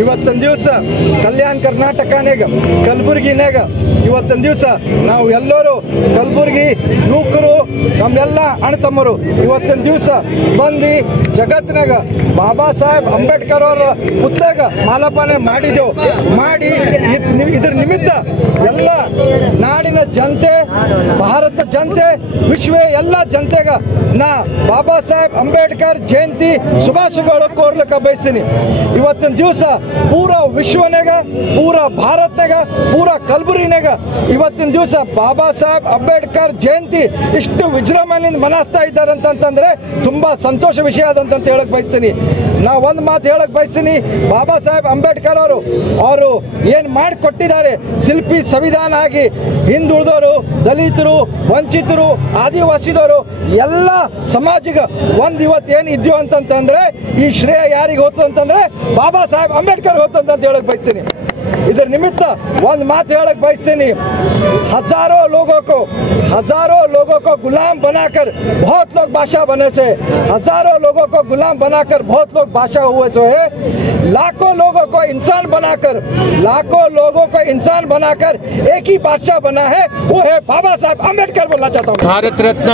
ಇವತ್ತಿನ ದಿವಸ ಕಲ್ಯಾಣ ಕರ್ನಾಟಕನಾಗ ಕಲಬುರಗಿನಾಗ ಇವತ್ತಿನ ದಿವಸ ನಾವು ಎಲ್ಲರೂ ಕಲಬುರಗಿ ಯುವಕರು ನಮ್ಮೆಲ್ಲ ಅಣ್ಣತಮ್ಮರು ಇವತ್ತಿನ ದಿವಸ ಬಂದು ಜಗತ್ತಿನಾಗ ಬಾಬಾ ಸಾಹೇಬ್ ಅಂಬೇಡ್ಕರ್ ಅವರ ಪುಸ್ತಕ ಮಾಲಾರ್ಪಣೆ ಮಾಡಿದೆವು. ಮಾಡಿ ಇದ್ರ ನಿಮಿತ್ತ ಎಲ್ಲ ನಾಡಿನ ಜನತೆ, ಭಾರತ ಜನತೆ, ವಿಶ್ವ ಎಲ್ಲ ಜನತೆಗ ನಾ ಬಾಬಾ ಸಾಹೇಬ್ ಅಂಬೇಡ್ಕರ್ ಜಯಂತಿ ಶುಭಾಶಯಗಳು ಕೋರ್ಲಿಕ್ಕೆ ಬಯಸ್ತೀನಿ. ಇವತ್ತಿನ ದಿವಸ ಪೂರಾ ವಿಶ್ವನಾಗ, ಪೂರಾ ಭಾರತನಾಗ, ಪೂರಾ ಕಲಬುರಗಿನಾಗ ಇವತ್ತಿನ ದಿವಸ ಬಾಬಾ ಸಾಹೇಬ್ ಅಂಬೇಡ್ಕರ್ ಜಯಂತಿ ಇಷ್ಟು ವಿಜೃಂಭಣೆಯಿಂದ ಮನಾಸ್ತಾ ಇದ್ದಾರೆ ಅಂತಂದ್ರೆ ತುಂಬಾ ಸಂತೋಷ ವಿಷಯ ಅದಂತ ಹೇಳಕ್ ಬಯಸ್ತೀನಿ. ನಾ ಒಂದು ಮಾತು ಹೇಳಕ್ ಬಯಸ್ತೀನಿ, ಬಾಬಾ ಸಾಹೇಬ್ ಅಂಬೇಡ್ಕರ್ ಅವರು ಏನ್ ಮಾಡಿಕೊಟ್ಟಿದ್ದಾರೆ, ಶಿಲ್ಪಿ ಸಂವಿಧಾನ ಆಗಿ ಹಿಂದುಳಿದವರು, ದಲಿತರು, ವಂಚಿತರು, ಆದಿವಾಸಿದವರು ಎಲ್ಲ ಸಮಾಜಿಗೆ ಒಂದು ಇವತ್ತು ಏನು ಇದ್ಯೋ ಅಂತಂದ್ರೆ ಈ ಶ್ರೇಯ ಯಾರಿಗೆ ಹೋತು ಅಂತಂದ್ರೆ ಬಾಬಾ ಸಾಹೇಬ್ ಅಂಬೇಡ್ಕರ್ ಹೋತು ಅಂತ ಹೇಳಕ್ ಬಯಸ್ತೀನಿ. इधर निमित्त वन मात हेळक बयस्ತೀನಿ, हजारों लोगों को गुलाम बनाकर बहुत लोग बादशाह बने से, हजारों लोगों को गुलाम बनाकर बहुत लोग बादशाह हुए सो है, लाखों लोगों को इंसान बनाकर एक ही बादशाह बना है, वो है बाबा साहब अंबेडकर बोलना चाहता हूँ. भारत रत्न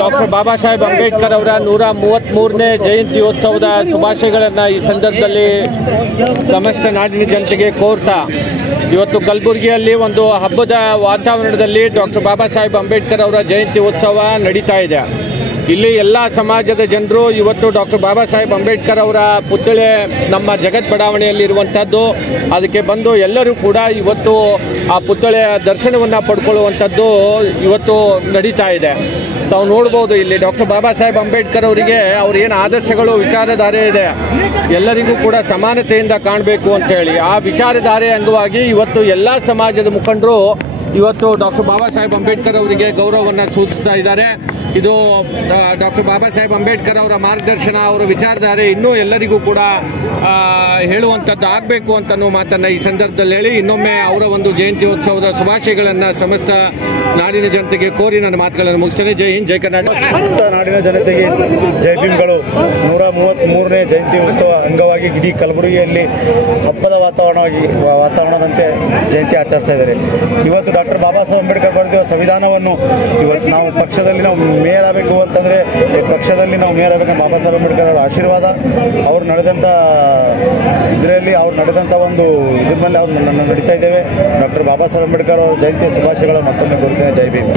डॉक्टर बाबा साहेब अंबेडकर ಅವರ 133ನೇ ಜಯಂತ್ಯೋತ್ಸವದ ಶುಭಾಶಯಗಳನ್ನು ಈ ಸಂದರ್ಭದಲ್ಲಿ ಸಮಸ್ತ ನಾಡಿನ ಜನತೆಗೆ ಕೋರ್ತಾ ಇವತ್ತು ಕಲಬುರಗಿಯಲ್ಲಿ ಒಂದು ಹಬ್ಬದ ವಾತಾವರಣದಲ್ಲಿ ಡಾಕ್ಟರ್ ಬಾಬಾ ಸಾಹೇಬ್ ಅಂಬೇಡ್ಕರ್ ಅವರ ಜಯಂತಿ ಉತ್ಸವ ನಡೀತಾ ಇದೆ. ಇಲ್ಲಿ ಎಲ್ಲ ಸಮಾಜದ ಜನರು ಇವತ್ತು ಡಾಕ್ಟರ್ ಬಾಬಾ ಸಾಹೇಬ್ ಅಂಬೇಡ್ಕರ್ ಅವರ ಪುತ್ಥಳಿ ನಮ್ಮ ಜಗತ್ ಬಡಾವಣೆಯಲ್ಲಿ ಇರುವಂಥದ್ದು, ಅದಕ್ಕೆ ಬಂದು ಎಲ್ಲರೂ ಕೂಡ ಇವತ್ತು ಆ ಪುತ್ಥಳಿಯ ದರ್ಶನವನ್ನು ಪಡ್ಕೊಳ್ಳುವಂಥದ್ದು ಇವತ್ತು ನಡೀತಾ ಇದೆ. ತಾವು ನೋಡ್ಬೋದು ಇಲ್ಲಿ ಡಾಕ್ಟರ್ ಬಾಬಾ ಸಾಹೇಬ್ ಅಂಬೇಡ್ಕರ್ ಅವರಿಗೆ ಏನು ಆದರ್ಶಗಳು, ವಿಚಾರಧಾರೆ ಇದೆ, ಎಲ್ಲರಿಗೂ ಕೂಡ ಸಮಾನತೆಯಿಂದ ಕಾಣಬೇಕು ಅಂತ ಹೇಳಿ ಆ ವಿಚಾರಧಾರೆ ಅಂಗವಾಗಿ ಇವತ್ತು ಎಲ್ಲ ಸಮಾಜದ ಮುಖಂಡರು ಇವತ್ತು ಡಾಕ್ಟರ್ ಬಾಬಾ ಸಾಹೇಬ್ ಅಂಬೇಡ್ಕರ್ ಅವರಿಗೆ ಗೌರವವನ್ನು ಸೂಚಿಸ್ತಾ ಇದ್ದಾರೆ. ಇದು ಡಾಕ್ಟರ್ ಬಾಬಾ ಸಾಹೇಬ್ ಅಂಬೇಡ್ಕರ್ ಅವರ ಮಾರ್ಗದರ್ಶನ, ಅವರ ವಿಚಾರಧಾರೆ ಇನ್ನೂ ಎಲ್ಲರಿಗೂ ಕೂಡ ಹೇಳುವಂಥದ್ದು ಆಗಬೇಕು ಅಂತ ಮಾತನ್ನು ಈ ಸಂದರ್ಭದಲ್ಲಿ ಹೇಳಿ ಇನ್ನೊಮ್ಮೆ ಅವರ ಒಂದು ಜಯಂತ್ಯೋತ್ಸವದ ಶುಭಾಶಯಗಳನ್ನು ಸಮಸ್ತ ನಾಡಿನ ಜನತೆಗೆ ಕೋರಿ ನನ್ನ ಮಾತುಗಳನ್ನು ಮುಗಿಸ್ತೇನೆ. ಜೈ ಹಿಂದ್, ಜೈ ಕರ್ನಾಟಕ. ನಾಡಿನ ಜನತೆಗೆ ಜೈ ಭೀಮ್ಗಳು. 133ನೇ ಜಯಂತಿ ಉತ್ಸವ ಅಂಗವಾಗಿ ಇಡೀ ಕಲಬುರಗಿಯಲ್ಲಿ ಹಬ್ಬದ ವಾತಾವರಣದಂತೆ ಜಯಂತಿ ಆಚರಿಸ್ತಾ ಇದ್ದಾರೆ. ಇವತ್ತು ಡಾಕ್ಟರ್ ಬಾಬಾ ಸಾಹೇಬ್ ಅಂಬೇಡ್ಕರ್ ಬರೆದಿರುವ ಸಂವಿಧಾನವನ್ನು ಇವತ್ತು ನಾವು ಪಕ್ಷದಲ್ಲಿ ನಾವು ಮೇಯರ್ ಆಗಬೇಕು ಅಂತಂದರೆ ಪಕ್ಷದಲ್ಲಿ ನಾವು ಮೇಯರ್ ಆಗಬೇಕು. ಬಾಬಾ ಸಾಹೇಬ್ ಅಂಬೇಡ್ಕರ್ ಅವರ ಆಶೀರ್ವಾದ, ಅವ್ರು ನಡೆದಂಥ ಇದರಲ್ಲಿ ಅವ್ರು ನಡೆದಂಥ ಒಂದು ಇದ್ರ ಮೇಲೆ ಅವ್ರು ನಡೀತಾ ಇದ್ದೇವೆ. ಡಾಕ್ಟರ್ ಬಾಬಾ ಸಾಹೇಬ್ ಅಂಬೇಡ್ಕರ್ ಅವರ ಜಯಂತಿಯ ಶುಭಾಶಯಗಳು ಮತ್ತೊಮ್ಮೆ ಕೋರುತ್ತೇನೆ. ಜೈ ಭೀಮ್.